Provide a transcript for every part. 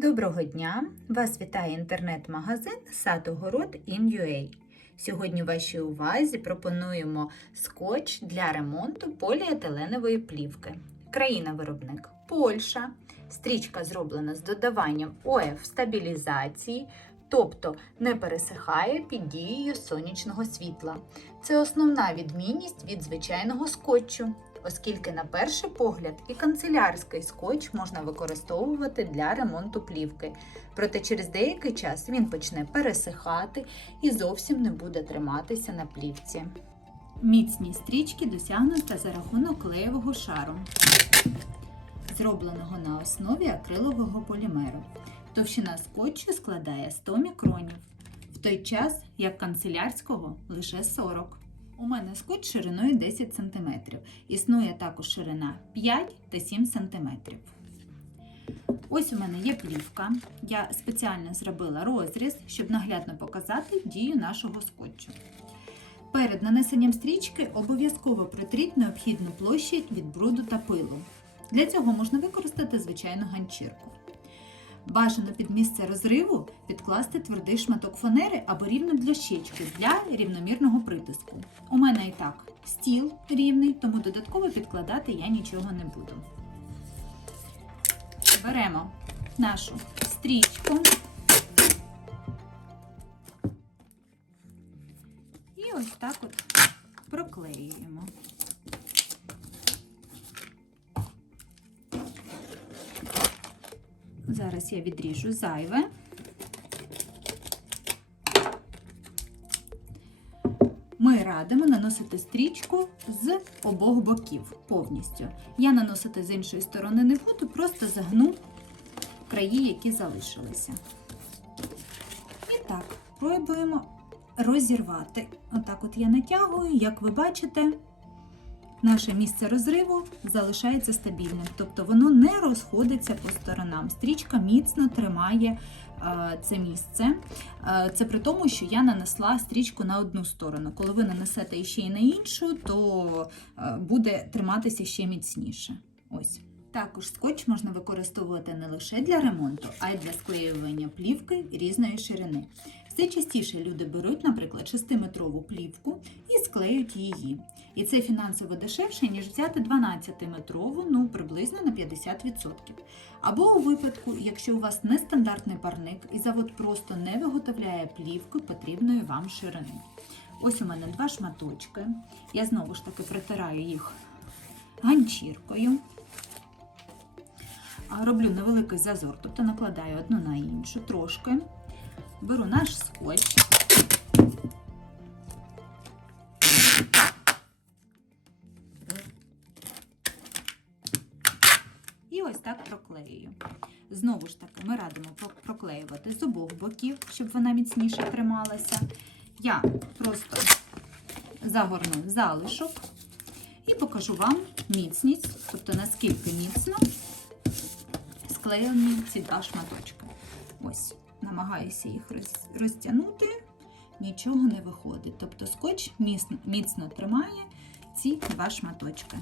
Доброго дня! Вас вітає інтернет-магазин Садогород in.ua. Сьогодні вашій увазі пропонуємо скотч для ремонту поліетиленової плівки. Країна-виробник Польща. Стрічка зроблена з додаванням ОФ стабілізації, тобто не пересихає під дією сонячного світла. Це основна відмінність від звичайного скотчу, оскільки на перший погляд і канцелярський скотч можна використовувати для ремонту плівки. Проте через деякий час він почне пересихати і зовсім не буде триматися на плівці. Міцність стрічки досягнута за рахунок клеєвого шару, зробленого на основі акрилового полімеру. Товщина скотчу складає 100 мікронів, в той час як канцелярського лише 40. У мене скотч шириною 10 см. Існує також ширина 5 та 7 см. Ось у мене є плівка. Я спеціально зробила розріз, щоб наглядно показати дію нашого скотчу. Перед нанесенням стрічки обов'язково протріть необхідну площадь від бруду та пилу. Для цього можна використати звичайну ганчірку. Бажано під місце розриву підкласти твердий шматок фанери або рівну дощечку для рівномірного притиску. У мене і так стіл рівний, тому додатково підкладати я нічого не буду. Беремо нашу стрічку і ось так от проклеюємо. Зараз я відріжу зайве. Ми радимо наносити стрічку з обох боків повністю. Я наносити з іншої сторони не буду, просто загну краї, які залишилися. І так, пробуємо розірвати. Отак от я натягую, як ви бачите, наше місце розриву залишається стабільним, тобто воно не розходиться по сторонам. Стрічка міцно тримає е, це місце. Е, це при тому, що я нанесла стрічку на одну сторону. Коли ви нанесете ще й на іншу, то е, буде триматися ще міцніше. Ось. Також скотч можна використовувати не лише для ремонту, а й для склеювання плівки різної ширини. Все частіше люди беруть, наприклад, 6-метрову плівку і склеюють її. І це фінансово дешевше, ніж взяти 12-метрову, ну приблизно на 50%. Або у випадку, якщо у вас нестандартний парник і завод просто не виготовляє плівку потрібної вам ширини. Ось у мене два шматочки. Я знову ж таки притираю їх ганчіркою. Роблю невеликий зазор, тобто накладаю одну на іншу трошки. Беру наш скотч. І ось так проклеюю. Знову ж таки, ми радимо проклеювати з обох боків, щоб вона міцніше трималася. Я просто загорну залишок і покажу вам міцність, тобто наскільки міцно склеєні ці два шматочки. Намагаюся їх роз- розтягнути, нічого не виходить. Тобто скотч міцно, міцно тримає ці два шматочки.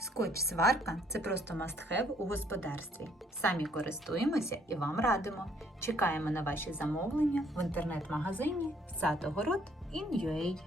Скотч сварка це просто must-have у господарстві. Самі користуємося і вам радимо. Чекаємо на ваші замовлення в інтернет-магазині Садогород in.ua.